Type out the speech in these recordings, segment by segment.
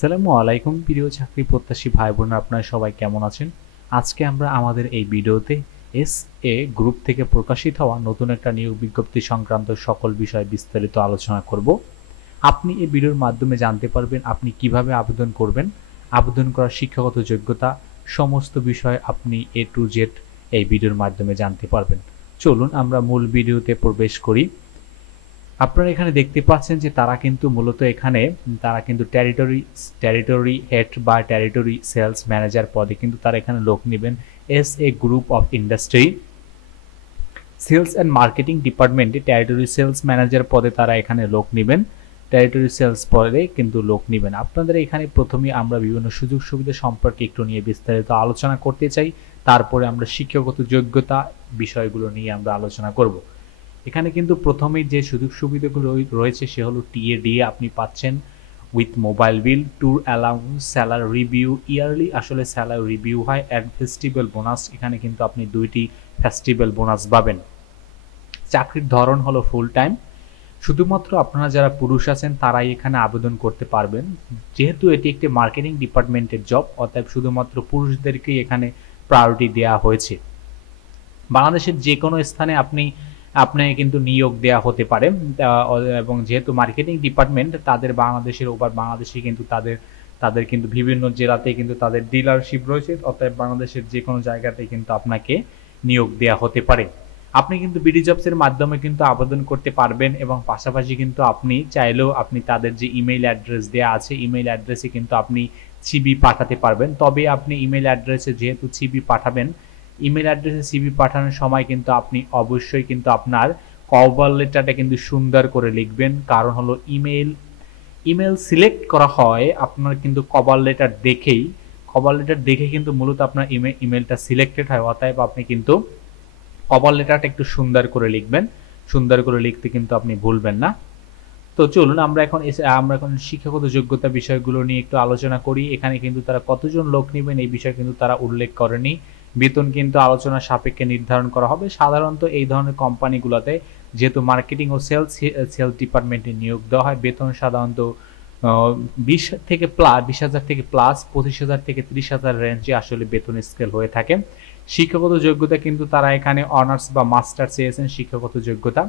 আসসালামু আলাইকুম প্রিয় চাকরি প্রত্যাশী ভাই বোনেরা, আপনারা সবাই কেমন আছেন? আজকে আমরা আমাদের এই ভিডিওতে এসএ গ্রুপ থেকে প্রকাশিত হওয়া নতুন একটা নিয়োগ বিজ্ঞপ্তি সংক্রান্ত সকল বিষয় বিস্তারিত আলোচনা করব। আপনি এই ভিডিওর মাধ্যমে জানতে পারবেন আপনি কিভাবে আবেদন করবেন, আবেদন করার শিক্ষাগত যোগ্যতা, সমস্ত বিষয় আপনি এ টু জেড এই ভিডিওর মাধ্যমে জানতে পারবেন। চলুন আমরা মূল ভিডিওতে প্রবেশ করি। আপনারা এখানে দেখতে পাচ্ছেন যে তারা কিন্তু মূলত এখানে টেরিটরি হেড বা টেরিটরি সেলস ম্যানেজার পদে কিন্তু তারা এখানে লোক নেবেন। SA group of industry sales and marketing ডিপার্টমেন্টে টেরিটরি সেলস ম্যানেজার পদে তারা এখানে লোক নেবেন। টেরিটরি সেলস পদে কিন্তু লোক নেবেন। আপনাদের এখানে প্রথমে আমরা বিভিন্ন সুযোগ সুবিধা সম্পর্কে একটু নিয়ে বিস্তারিত আলোচনা করতে চাই, তারপরে আমরা শিক্ষাগত যোগ্যতা বিষয়গুলো নিয়ে আমরা আলোচনা করব। এখানে কিন্তু প্রথমেই যে সুযোগ সুবিধাগুলো রয়েছে সে হলো টিএডি আপনি পাচ্ছেন with mobile bill, tour allowance, salary review, yearly আসলে স্যালারি রিভিউ হয়, অ্যান্ড ফেস্টিভ্যাল বোনাস। এখানে কিন্তু আপনি 2টি ফেস্টিভ্যাল বোনাস পাবেন। চাকরির ধরন হলো ফুল টাইম। শুধুমাত্র আপনারা যারা পুরুষ আছেন তারাই এখানে আবেদন করতে পারবেন। যেহেতু এটি একটি মার্কেটিং ডিপার্টমেন্টের জব, অতএব শুধুমাত্র পুরুষদেরকেই এখানে প্রায়োরিটি দেওয়া হয়েছে। বাংলাদেশের যে কোনো স্থানে আপনি কিন্তু নিয়োগ দেওয়া হতে পারে, এবং যেহেতু মার্কেটিং ডিপার্টমেন্ট তাদের বাংলাদেশের ওভার বাংলাদেশে কিন্তু তাদের কিন্তু বিভিন্ন জেলাতে কিন্তু তাদের ডিলারশিপ রয়েছে, অতএব বাংলাদেশের যে কোনো জায়গাতে কিন্তু আপনাকে নিয়োগ দেওয়া হতে পারে। আপনি কিন্তু বিডি জবসের মাধ্যমে কিন্তু আবেদন করতে পারবেন, এবং পাশাপাশি কিন্তু আপনি চাইলেও আপনি তাদের যে ইমেইল অ্যাড্রেস দেওয়া আছে ইমেইল অ্যাড্রেসে কিন্তু আপনি সিভি পাঠাতে পারবেন। তবে আপনি ইমেইল অ্যাড্রেসে যেহেতু সিভি পাঠাবেন, ইমেল অ্যাড্রেসে সিভি পাঠানোর সময় কিন্তু আপনি অবশ্যই কিন্তু আপনার কভার লেটারটা কিন্তু সুন্দর করে লিখবেন। কারণ হলো ইমেল সিলেক্ট করা হয় আপনার কিন্তু কভার লেটার দেখে কিন্তু মূলত আপনার ইমেলটা সিলেক্টেড হয়। অতএব আপনি কিন্তু কভার লেটারটা একটু সুন্দর করে লিখবেন, সুন্দর করে লিখতে কিন্তু আপনি ভুলবেন না। তো চলুন আমরা এখন শিক্ষাগত যোগ্যতা বিষয়গুলো নিয়ে একটু আলোচনা করি। এখানে কিন্তু তারা কতজন লোক নেবেন এই বিষয়ে কিন্তু তারা উল্লেখ করেনি। বেতন কিন্তু আলোচনা সাপেক্ষে নির্ধারণ করা হবে। সাধারণত এই ধরনের কোম্পানিগুলোতে যেহেতু মার্কেটিং ও সেলস ডিপার্টমেন্টে নিয়োগ দেওয়া হয়, বেতন সাধারণত 20,000 থেকে প্লাস 25,000 থেকে 30,000 রেঞ্জে আসলে বেতন স্কেল হয়ে থাকে। শিক্ষাগত যোগ্যতা কিন্তু তারা এখানে অনার্স বা মাস্টার চেয়েছেন শিক্ষাগত যোগ্যতা,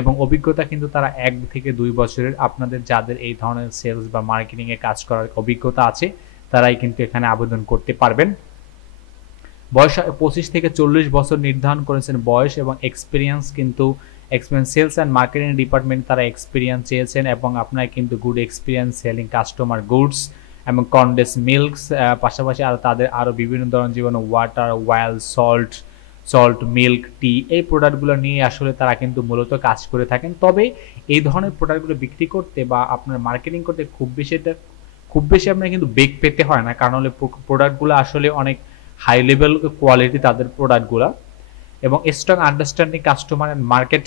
এবং অভিজ্ঞতা কিন্তু তারা 1 থেকে 2 বছরের। আপনাদের যাদের এই ধরনের সেলস বা মার্কেটিং এ কাজ করার অভিজ্ঞতা আছে তারাই কিন্তু এখানে আবেদন করতে পারবেন। বয়স 25 থেকে 40 বছর নির্ধারণ করেছেন বয়স, এবং experience sales and marketing department তারা এক্সপিরিয়েন্স চেয়েছেন, এবং আপনার কিন্তু good experience selling customer goods এবং কন্ডেন্স মিল্কস, পাশাপাশি তাদের আরও বিভিন্ন ধরনের যেমন water, oil, salt, milk, tea, এই প্রোডাক্টগুলো নিয়ে আসলে তারা কিন্তু মূলত কাজ করে থাকেন। তবে এই ধরনের প্রোডাক্টগুলো বিক্রি করতে বা আপনার মার্কেটিং করতে খুব বেশি আপনার কিন্তু বেগ পেতে হয় না, কারণ হলে প্রোডাক্টগুলো আসলে অনেক হাই লেভেল কোয়ালিটি তাদের প্রোডাক্টগুলো, এবং strong understanding customer and market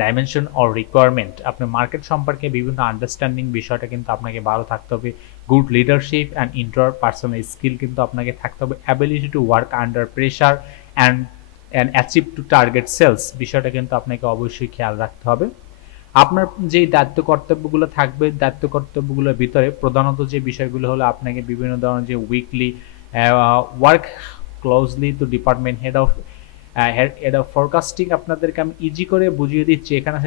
dimension or requirement. আপনার মার্কেট সম্পর্কে বিভিন্ন আন্ডারস্ট্যান্ডিং বিষয়টা কিন্তু আপনাকে ভালো থাকতে হবে। Good leadership and interpersonal skill কিন্তু আপনাকে থাকতে হবে। Ability to work under pressure and achieve to target sales বিষয়টা কিন্তু আপনাকে অবশ্যই খেয়াল রাখতে হবে। আপনার যে দায়িত্ব কর্তব্যগুলো থাকবে, দায়িত্ব কর্তব্যগুলোর ভিতরে প্রধানত যে বিষয়গুলো হলো আপনাকে বিভিন্ন ধরনের যে weekly work closely to department head of forecasting. আপনাদেরকে আমি ইজি করে বুঝিয়ে দিচ্ছি। এখানে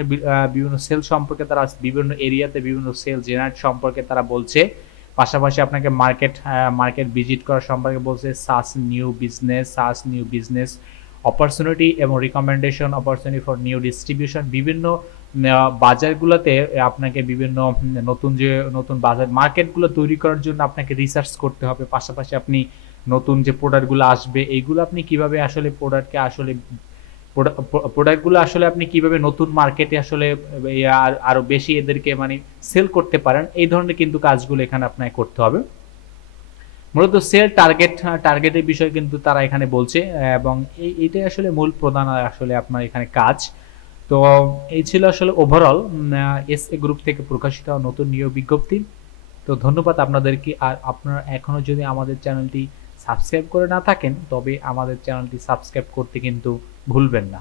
বিভিন্ন সেল সম্পর্কে তারা বিভিন্ন এরিয়াতে বিভিন্ন সেল জেনারেট সম্পর্কে তারা বলছে, পাশাপাশি আপনাকে মার্কেট ভিজিট করা সম্পর্কে বলছে, সাস নিউ বিজনেস অপরচুনিটি এবং recommendation opportunity for new distribution. বিভিন্ন বাজারগুলোতে আপনাকে বিভিন্ন নতুন বাজার মার্কেটগুলো তৈরি করার জন্য আপনাকে রিসার্চ করতে হবে। পাশাপাশি আপনি নতুন যে প্রোডাক্টগুলো আসবে এইগুলো আপনি কিভাবে আসলে প্রোডাক্টগুলো আসলে আপনি কিভাবে নতুন মার্কেটে আসলে আরো বেশি এদেরকে মানে সেল করতে পারেন, এই ধরনের কিন্তু কাজগুলো এখানে আপনাকে করতে হবে। মূলত সেল টার্গেটের বিষয় কিন্তু তারা এখানে বলছে, এবং এইটাই আসলে মূল প্রধান আসলে আপনার এখানে কাজ। তো এই ছিল আসলে ওভারঅল এসএ গ্রুপ থেকে প্রকাশিত নতুন নিয়োগ বিজ্ঞপ্তি। তো ধন্যবাদ আপনাদেরকে। আর আপনারা এখনো যদি আমাদের চ্যানেলটি সাবস্ক্রাইব করে না থাকেন তবে আমাদের চ্যানেলটি সাবস্ক্রাইব করতে কিন্তু ভুলবেন না।